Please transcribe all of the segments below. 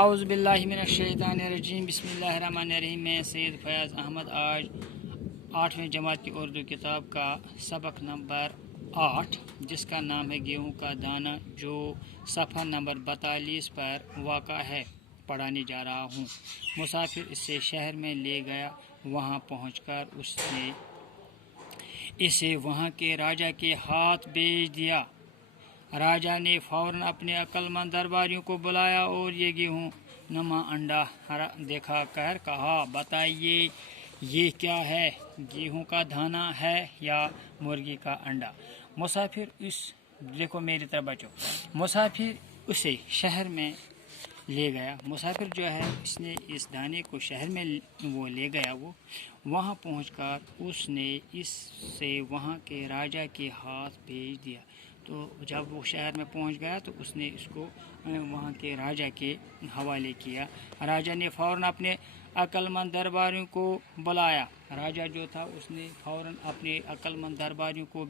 اعوذ باللہ من الشیطان الرجیم بسم اللہ الرحمن الرحیم۔ میں سید فیاض احمد آج 8ویں جماعت کی اردو کتاب کا سبق نمبر 8 جس کا نام ہے گیہوں کا دانہ، جو صفحہ نمبر 42 پر واقع ہے، پڑھانے جا رہا ہوں۔ مسافر اسے شہر میں لے گیا، وہاں پہنچ کر اس نے اسے وہاں کے راجا کے ہاتھ بیچ دیا۔ راجا نے فوراً اپنے عقل مند درباریوں کو بلایا اور یہ گیہوں نما انڈا دکھا کر کہا، بتائیے یہ کیا ہے، گیہوں کا دانہ ہے یا مرغی کا انڈا؟ دیکھو میری طرف بچو۔ مسافر اسے شہر میں لے گیا، مسافر جو ہے اس نے اس دانے کو شہر میں وہ لے گیا، وہ وہاں پہنچ کر اس نے اس سے وہاں کے راجا کے ہاتھ بھیج دیا۔ تو جب وہ شہر میں پہنچ گیا تو اس نے اس کو وہاں کے راجا کے حوالے کیا۔ راجا نے فوراً اپنے عقل مند درباریوں کو بلایا۔ راجا جو تھا اس نے فوراً اپنے عقل مند درباریوں کو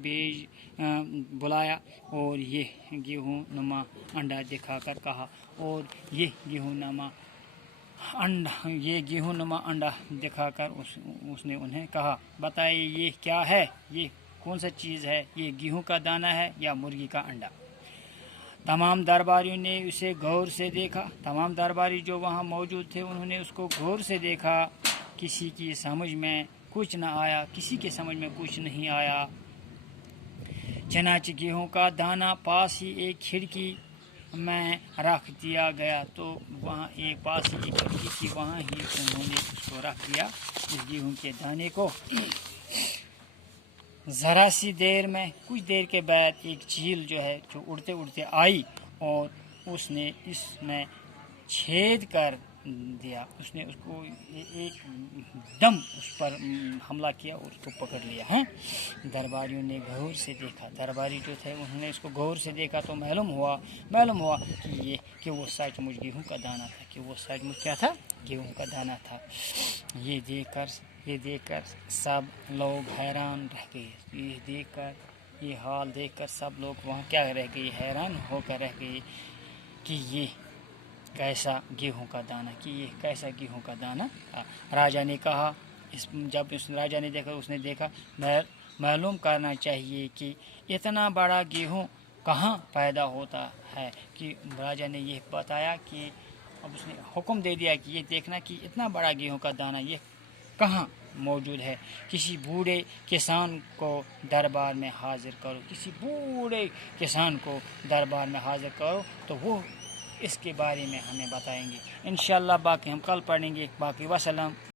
بلایا اور یہ گیہوں نما انڈا دکھا کر کہا، اور یہ گیہوں نما انڈا دکھا کر اس نے انہیں کہا، بتائیے یہ کیا ہے، یہ کون سا چیز ہے، یہ گیہوں کا دانہ ہے یا مرغی کا انڈا؟ تمام درباریوں نے اسے غور سے دیکھا، تمام درباری جو وہاں موجود تھے انہوں نے اس کو غور سے دیکھا۔ کسی کی سمجھ میں کچھ نہ آیا، کسی کے سمجھ میں کچھ نہیں آیا۔ چنانچہ گیہوں کا دانہ پاس ہی ایک کھڑکی میں رکھ دیا گیا، تو وہاں پاس ہی ایک کھڑکی تھی، وہاں ہی انہوں نے اس کو رکھ دیا، اس گیہوں کے دانے کو۔ ذرا سی دیر میں، کچھ دیر کے بعد ایک چیل جو ہے جو اڑتے اڑتے آئی اور اس نے اس میں چھید کر دیا، اس نے اس کو ایک دم اس پر حملہ کیا اور اس کو پکڑ لیا ہے۔ درباریوں نے غور سے دیکھا، درباری جو تھے انہوں نے اس کو غور سے دیکھا تو معلوم ہوا کہ وہ سچ مچ گیہوں کا دانہ تھا، کہ وہ سچ مچ کیا تھا، گیہوں کا دانہ تھا۔ یہ دیکھ کر سب لوگ حیران رہ گئے، یہ حال دیکھ کر سب لوگ وہاں کیا رہ گئے، حیران ہو کر رہ گئے کہ یہ کیسا گیہوں کا دانہ تھا۔ راجا نے کہا، جب راجا نے دیکھا، اس نے دیکھا، معلوم کرنا چاہیے کہ اتنا بڑا گیہوں کہاں پیدا ہوتا ہے، کہ راجا نے یہ بتایا کہ اب اس نے حکم دے دیا کہ یہ دیکھنا کہ اتنا بڑا گیہوں کا دانہ یہ کہاں موجود ہے، کسی بوڑھے کسان کو دربار میں حاضر کرو، تو وہ اس کے بارے میں ہمیں بتائیں گے۔ انشاءاللہ باقی ہم کل پڑھیں گے، باقی وسلام۔